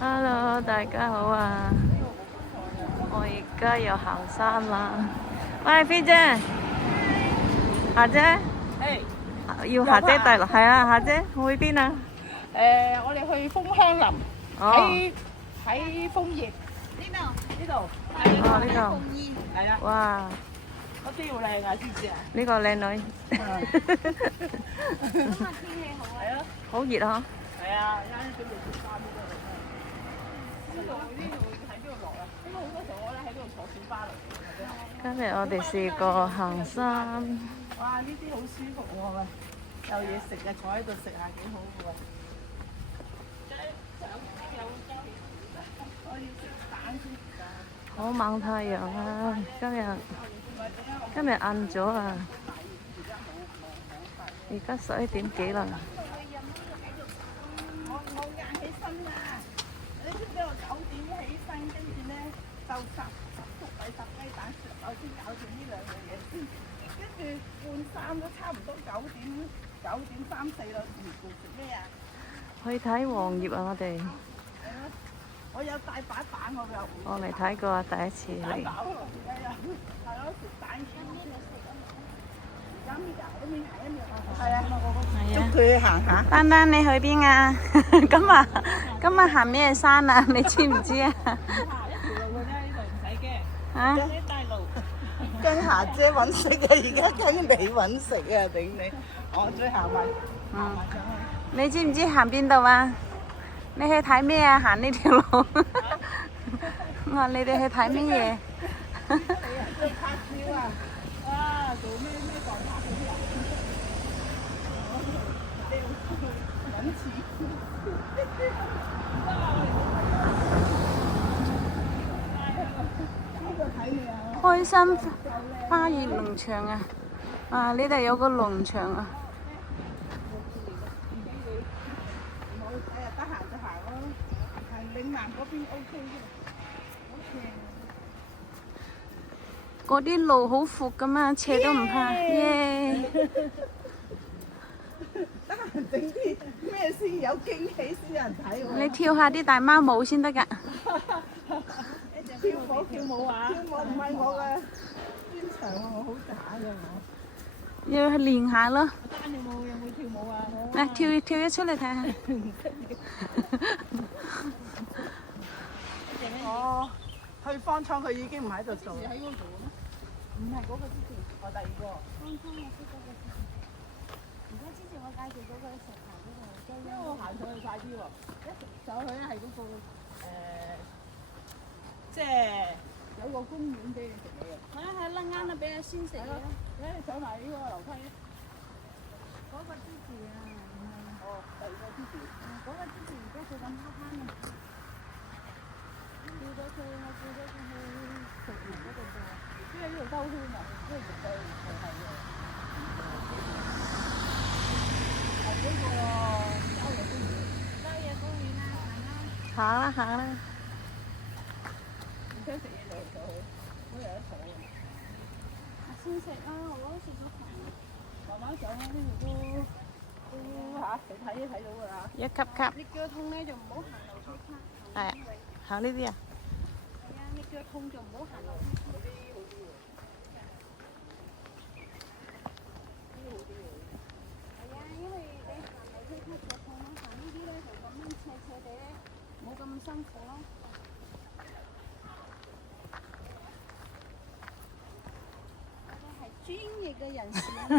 Hello，大家好啊！我而家又行山啦。喂，飛姐，霞姐，要霞姐帶落，係啊，霞姐，去邊啊？我哋去楓香林，哦，喺楓葉呢度，哦呢度，係啦，哇，嗰啲好靚啊，知唔知啊？呢個靚女，係咯，好熱啊！係啊，啱啱準備出發呢度。呢度喺邊度落啊？因為好多時候我咧喺呢度坐小巴嚟嘅。今日我哋試過行山，哇！呢啲好舒服喎，有嘢食嘅，坐喺度食下幾好嘅喎。我要食蛋先。好猛太陽啊！今日晏咗啊！而家11點幾啦。我晏起身啊！你知唔知我9點起身，跟住咧就烚粟米、烚雞蛋，我先搞掂呢兩樣嘢先。跟住換衫都差唔多9點3、4啦，食咩啊？去睇黃葉啊！我哋我有帶把蛋，我又我未睇過啊，第一次嚟。飽咯，係咯，食蛋先。而家咩㗎？我都未行一秒。係啊，捉佢行下。丹丹，你去邊啊？今日行咩山啊？你知唔知啊？一條路嘅啫，呢度唔使驚。啊？呢大路。跟霞姐揾食啊！而家跟你揾食啊！頂你！我再行埋上去。你知唔知行邊度啊？你去睇咩啊？行呢條路。我話你哋去睇乜嘢？做拍照啊！哇！做咩代拍嗰啲啊？揾錢。呢個睇你啊！開心花園農場啊！啊，呢度有個農場啊！我得閒就行咯，行嶺南嗰邊 OK 嘅，好正。嗰啲路好闊噶嘛，斜都唔怕。耶！得閒整啲咩先有驚喜先有人睇喎。你跳下啲大媽舞先得㗎。跳舞啊！跳舞唔係我嘅專長喎，我好渣嘅我。要去練下咯。丹有冇跳舞啊？嚟跳一出嚟睇下。哦，去方艙佢已經唔喺度做。喺嗰度做咩？唔係嗰個之前，我第二個。方艙我識嗰個之前。而家之前我介紹嗰個石頭嗰度，因為我行上去快啲喎，一上去咧係嗰個即係有個公園俾你食嘢嘅。係啦，啱啦，俾阿孫食嘢啦。你上埋呢個樓梯。嗰個支持啊，哦，第二個之前。嗰個支持而家做緊趴攤啊。叫咗佢，我叫咗佢去食完嗰度做。因為呢度兜圈啊，呢度絕對係嘅。係嗰個郊野公園。郊野公園啊，行啦。行啦。唔想食嘢就上去，嗰度有得坐嘅。先食啊，我都食咗飯。慢慢上啦，呢度都嚇，你睇到㗎啦。一級級。你腳痛咧就唔好行樓梯卡。係。行呢啲啊？係啊，你腳痛就唔好行樓梯卡。係啊，因為你行樓梯卡腳痛啦，行呢啲咧就咁樣斜斜地咧，冇咁辛苦咯。專業嘅人士啊嘛，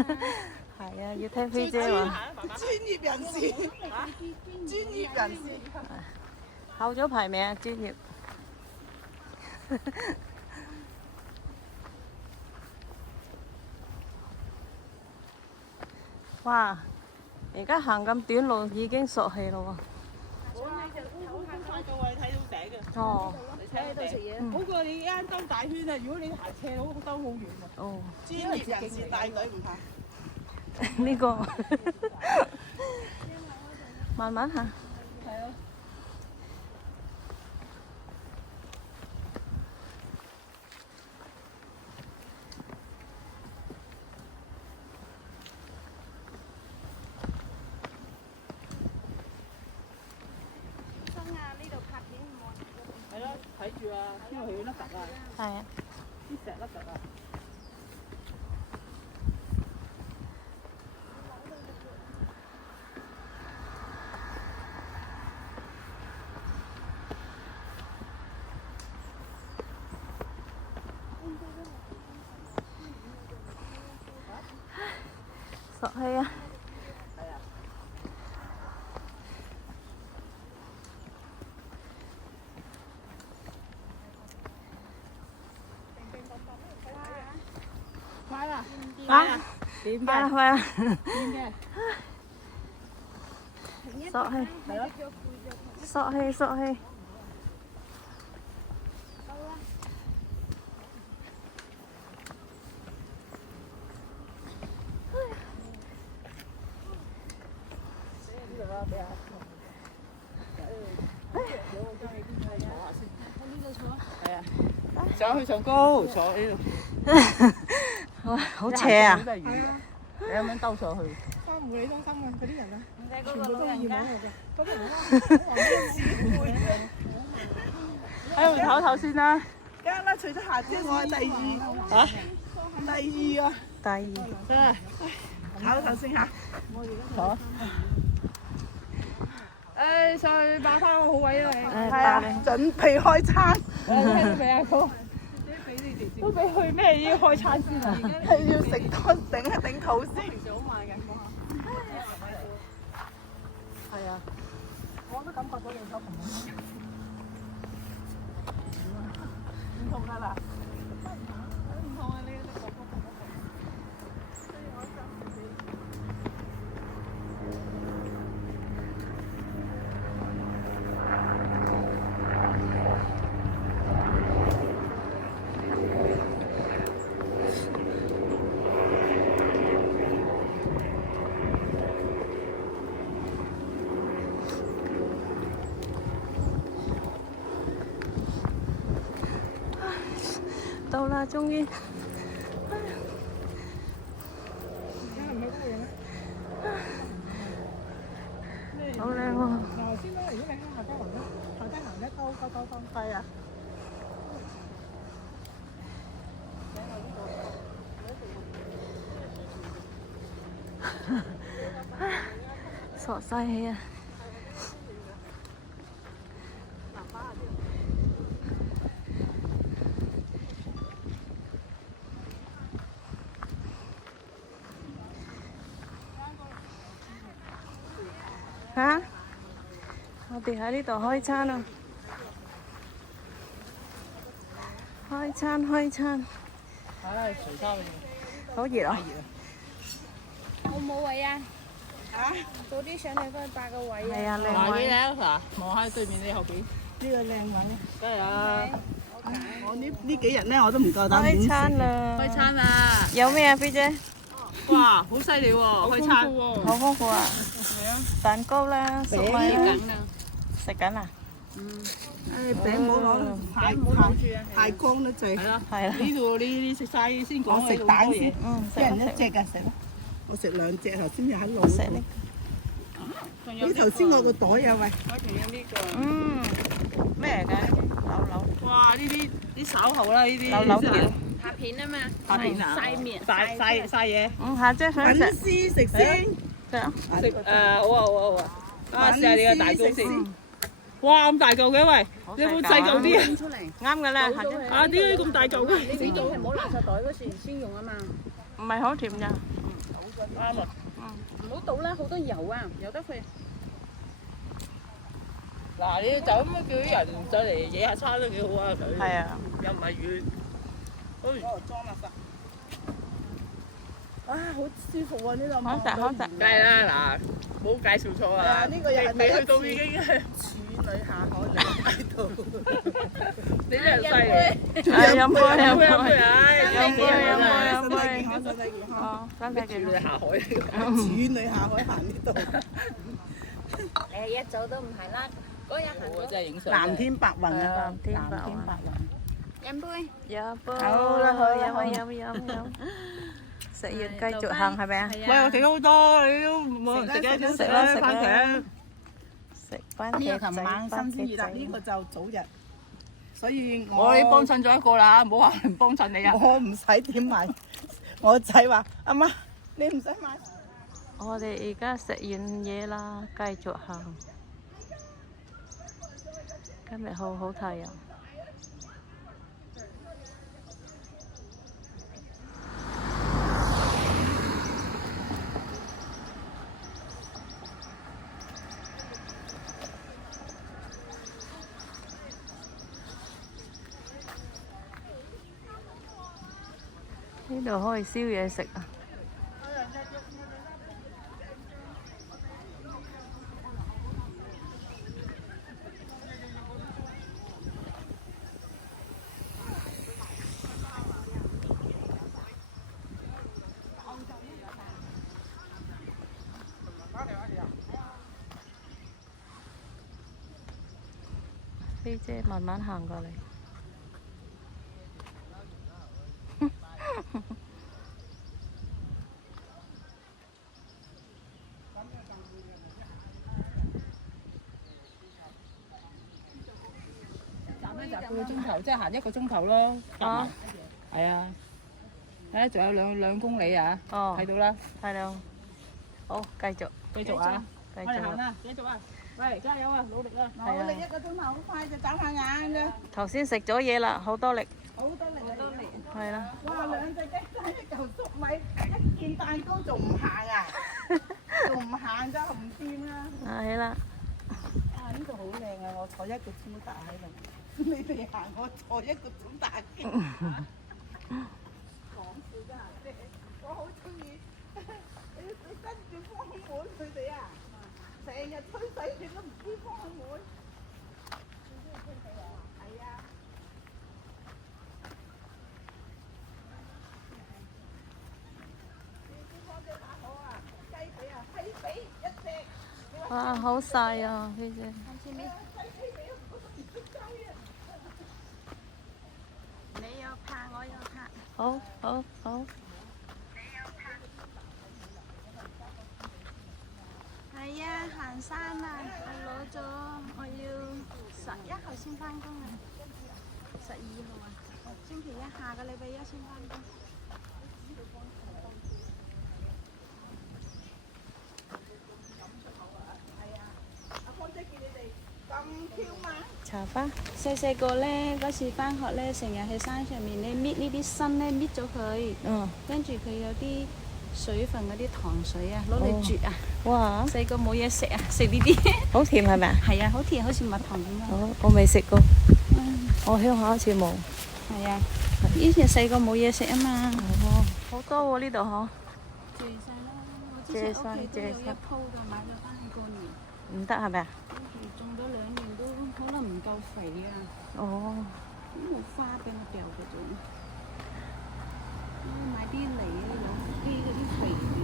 係啊，要聽飛姐話。專業人士，專業人士。考咗牌未啊？專業。哇！而家行咁短路已經索氣咯喎。快到位睇到頂嘅。哦。你睇喺度食嘢。好過你一間兜大圈啊！如果你行斜路，兜好遠啊。哦。專業人士帶隊唔怕。呢個慢慢行。係咯。生啊！呢度拍片睇住啊，因為佢甩突啊，係啊。啲石甩突啊。索氣啊！快啦！快啊！點快啦！快啦！點嘅？索氣，係咯。索氣，索氣。上去上高，坐呢度。哇，好斜啊！係啊，你咁樣兜上去。翻護理中心嘅嗰啲人啊，唔使嗰個老人家。嗰啲人喺度唞唞先啦。梗係啦，除咗夏天，我係第二。嚇？第二啊！第二。唞唞先嚇。坐。誒，上去霸翻個好位啦你。係啊，準備開餐。聽到未啊？哥？都俾佢咩要開餐先啊？係要食多頂一頂肚先。係啊。我都感覺到你手紅。唔同㗎啦。唔同啊！你嘅隻腳都紅。到啦，終於。好靚喎！頭先咧，如果你喺下低行咧，下低行咧兜，係啊。索晒氣啊！嚇！我哋喺呢度開餐啊！開餐開餐，唉，除衫你。好熱啊！好冇位啊！嚇？早啲上嚟嗰霸個位啊！係啊，靚嗱，位。你睇嗱，望下對面你後邊。呢個靚位。梗係啦。我呢幾日咧，我都唔夠膽開餐啦！開餐啦！有咩啊，飛姐？哇，好犀利喎！開餐。好豐富啊！蛋糕啦，粟米啦，食緊啊！誒餅冇攞，太乾得滯。係啦，係啦，呢度你食晒先講。我食蛋先，食一人一隻㗎食咯。我食兩隻，頭先又喺路食呢仲有呢頭先我個袋啊喂，我仲有呢個。咩嚟㗎？柳柳哇！呢啲稍後啦，呢啲。柳柳條。拍片啊嘛，下邊啊。曬面晒嘢。下姐想粉食絲食先，食啊！食好啊好啊好啊！啊，試下你個大糕先。哇！咁大嚿嘅喂，你有冇細嚿啲啊？出嚟。啱㗎啦，下姐。啊！點解咁大嚿嘅？你呢啲係冇垃圾袋嗰時先用啊嘛，唔係好甜咋？啱啊！唔好倒啦，好多油啊，由得佢。嗱，你就咁樣叫啲人上嚟野下餐都幾好啊！佢係啊，又唔係遠。裝垃圾。啊，好舒服喎呢度。好食好食。梗係啦，嗱，冇介紹錯啊！呢個又係未去到已經係處女下海嚟喺度。你真係犀利！飲杯飲杯，飲杯，飲杯。身體健康。哦，身體健住你下海呢個。處女下海行呢度。誒一早都唔係啦，嗰日行我真係影相。藍天白雲啊！藍天白雲飲杯，有杯。好啦好啦好啦飲。食完繼續行係咪啊？喂，我食咗好多，你都冇人食嘅，食啦食番茄。食番呢茄仔，個琴晚番新鮮熱辣，茄仔。呢個就早日所以我已經幫襯咗一個啦，唔好話唔幫襯你啊！我唔使點買。我仔話：阿媽，你唔使買。我哋而家食完嘢啦，繼續行。今日好好太陽。呢度可以燒嘢食啊！飛姐慢慢行過嚟。半個鐘頭，即係行1個鐘頭咯。啊，係啊，睇仲有兩公里啊。哦，睇到啦，睇到。好，繼續啊！繼我哋行續。啦，繼續啊！喂，加油啊，努力啊！我哋1個鐘頭好快就眨下眼啫，頭先食咗嘢啦，好多力。好多力好多力。係啦。哇！2隻雞蛋1嚿粟米，1件蛋糕仲唔行啊？仲唔行咋？唔掂啦！係啦。啊！呢度好靚啊！我坐1個鐘頭喺度。你哋行，我坐1個鐘打機。講笑啫，我好中意。你跟住方妹佢哋啊，成日吹水，你都唔知方妹。係啊。啲方姐打好啊，雞髀啊，雞髀1隻。哇，好曬啊，飛姐。你又拍，我又拍。好，好，好。係啊，行山啊！我攞咗，我要11號先返工啊，12號啊，星期一下個禮拜一先返工。茶花。細細個咧，嗰時返學咧，成日喺山上面咧搣呢啲身咧，搣咗佢，嗯。跟住佢有啲水分嗰啲糖水啊，攞嚟啜啊。哇！細個冇嘢食啊，食呢啲。好甜係咪啊？係啊，好甜，好似蜜糖咁啊。我未食過。我鄉下好似冇。係啊，以前細個冇嘢食啊嘛。哦，好多喎呢度嗬。借晒啦，我之前屋企都有一鋪㗎，買咗翻去過年。唔得係咪啊？跟住種咗2年都可能唔夠肥啊。哦。冇花俾我掉嘅啫。買啲嚟攞啲嗰啲肥料。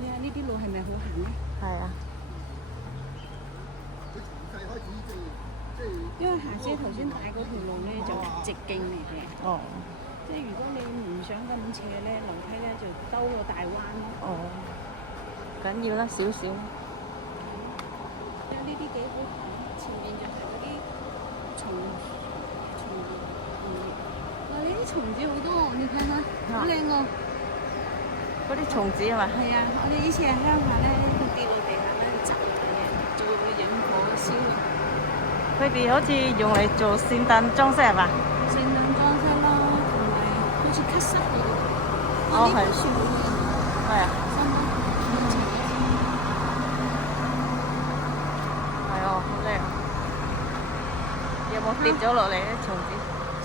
你話呢啲路係咪好行咧？係啊。因為霞姐頭先帶嗰條路咧就直徑嚟嘅。哦。即係如果你唔想咁斜咧，樓梯咧就兜個大彎咯。哦。緊要啦，少少。因為呢啲幾好行，前面就係嗰啲蟲。哇！呢啲蟲子好多喎，你睇下，好靚喎。嗰啲蟲子係咪？係啊，我哋以前喺鄉下咧，跌落地下咧摘嚟嘅，做引火燒。佢哋好似用嚟做聖誕裝飾係嘛？聖誕裝飾咯，同埋好似咳濕嗰個。哦，係。係啊。係哦，好靚。有冇跌咗落嚟啲蟲子？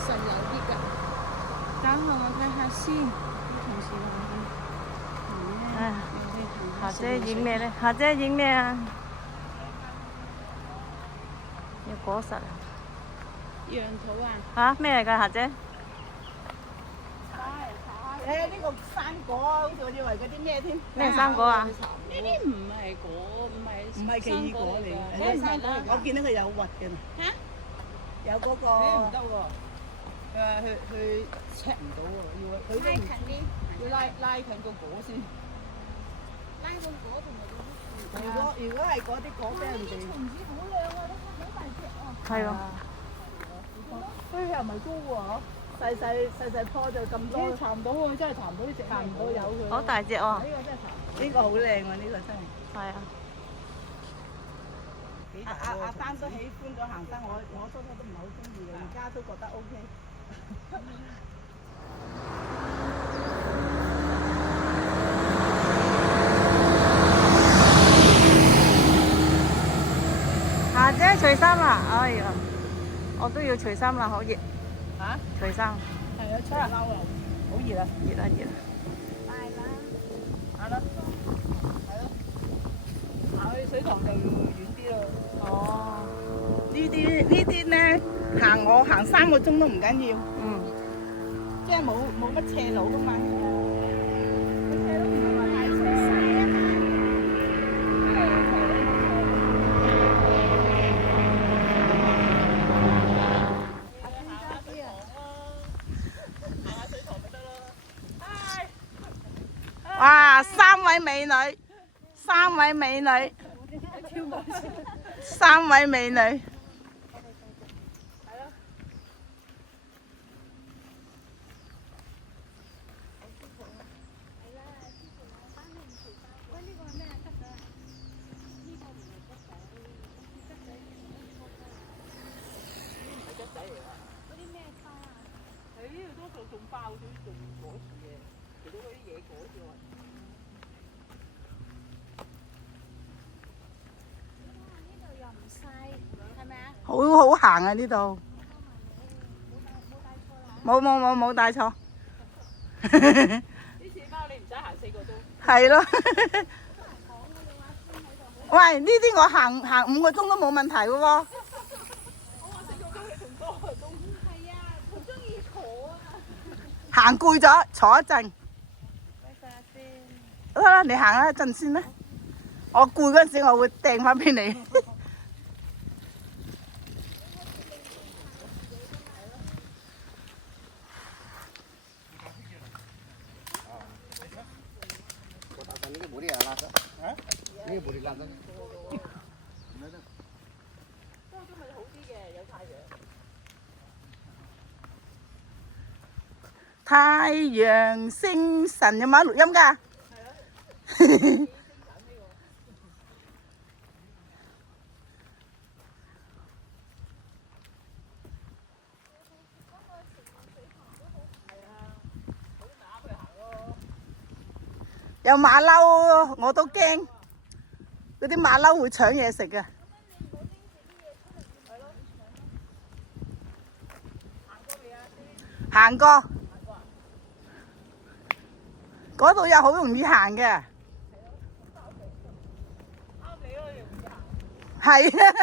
實有啲㗎。等我睇下先，啲同事話。唉，霞姐影咩咧？霞姐影咩啊？有果實啊！羊肚啊！嚇咩嚟㗎，霞姐？呢個生果啊，好似我以為嗰啲咩添？咩生果啊？呢啲唔係果，唔係奇異果嚟嘅，梗係唔係啦。我見到佢有核嘅。嚇？有嗰個。唔得喎，佢check唔到喎，要佢拉近啲，要拉近個果先。拉個果同埋嗰啲。如果係嗰啲果俾人哋。蟲子好靚啊！你睇好大隻哦。係喎。佢又唔係高喎，細棵就咁多，查唔到喎，真係查唔到呢隻，查唔到有佢。好大隻哦。呢個真係查唔到。呢個好靚喎，呢個真係。係啊。阿丹都喜歡咗行山，我初初都唔係好中意嘅，而家都覺得 OK。夏姐除衫啦，哎呀，我都要除衫啦，好熱。嚇？除衫。係啊，出嚟嬲啊！好熱啊！熱啊熱啊！係咯，行去水塘就遠啲咯。哦。呢啲咧我行3個鐘都唔緊要，即係冇乜斜路噶嘛。個斜路唔係話太斜。哇！3位美女，3位美女，3位美女。好好行啊！呢度冇帶錯。呢次包你唔使行4個鐘。係咯。喂，呢啲我行5個鐘都冇問題嘅喎。我話4個鐘你仲多個鐘。係啊，好中意坐啊。行攰咗，坐一陣。得啦，你行一陣先啦。我攰嗰陣時，我會掟翻俾你。太陽星辰有冇錄音㗎？有馬騮，我都驚嗰啲馬騮會搶嘢食㗎。行過，嗰度又好容易行嘅。係啊。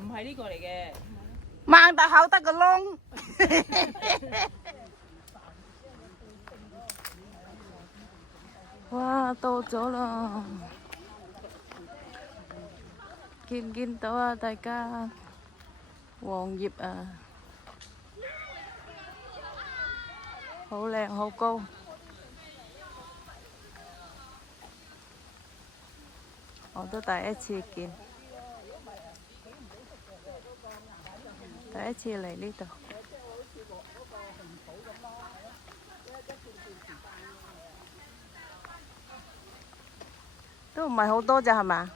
唔係呢個嚟嘅，擘大口得個窿。哇，到咗啦！見唔見到啊？大家黃葉啊，好靚好高。我都第一次見，第一次嚟呢度。都唔係好多咋係嘛？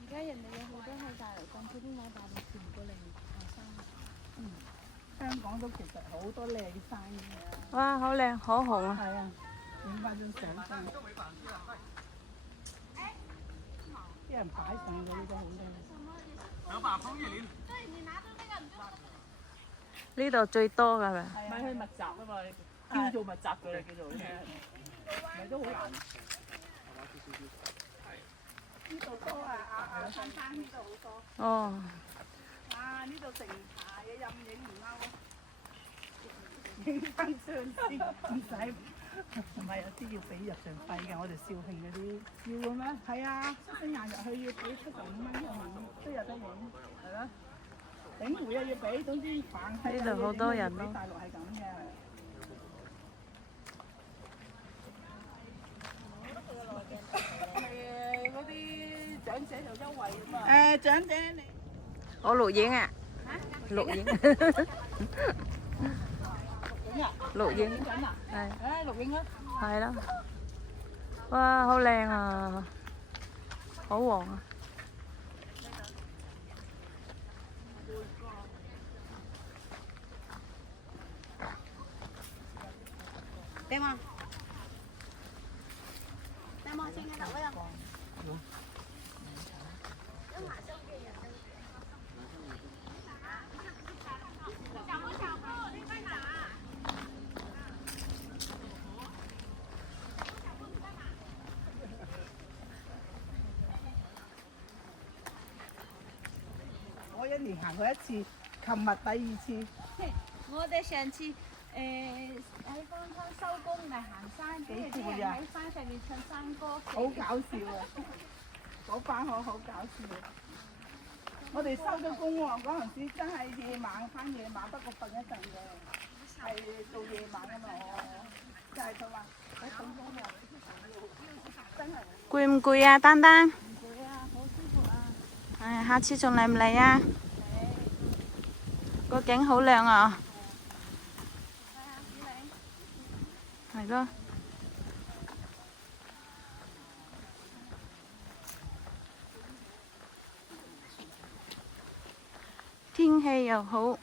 而家人哋有好多喺大陸咁，佢啲攞大陸船過嚟爬山。香港都其實好多靚山嘅。哇，好靚，好紅啊！係啊，影翻張相先。啲人擺上嗰啲都好靚。呢度最多㗎係咪？咪去密集啊嘛，叫做密集嘅你叫做，咪都好難。呢度多啊！山呢度好多。哦。啊！嘛，呢度成茶嘅飲影唔嬲啊！影翻相先，唔使。唔係有啲要俾入場費嘅，我哋肇慶嗰啲。要嘅咩？係啊，星期日入去要俾75蚊一晚，都有得影，係咯。頂會啊要俾，總之反係呢度好多人咯。大陸係咁嘅。係嗰啲長者有優惠啊嘛。長者你。我錄影啊！錄影。錄影係。錄影啦。係啦。哇，好靚啊！好黃啊！點啊？點啊？正嘅頭嗰度。我一年行過一次，琴日第2次。我哋上次喺方艙收工咪行山，跟住啲人喺山上面唱山歌。好搞笑啊！嗰班好搞笑。我哋收咗工喎，嗰陣時真係夜晚翻夜晚，不過瞓一陣嘅，係做夜晚啊嘛我。就係佢話喺廣東話真係。攰唔攰啊，丹丹？唔攰啊，好舒服啊！唉，下次仲嚟唔嚟啊？個景好靚啊！係咯。天氣又好。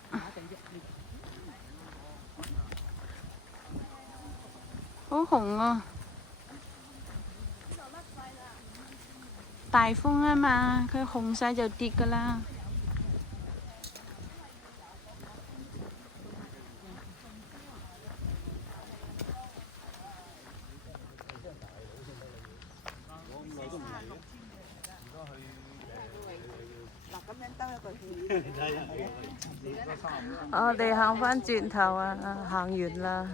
好紅啊！大風啊嘛，佢紅晒就跌㗎啦。我哋行返轉頭啊，行完啦，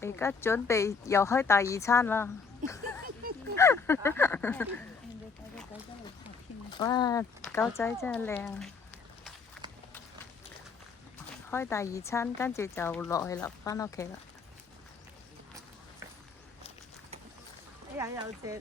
而家準備又開第2餐啦。哇，狗仔真係靚！開第2餐，跟住就落去啦，返屋企啦。哎呀，有隻。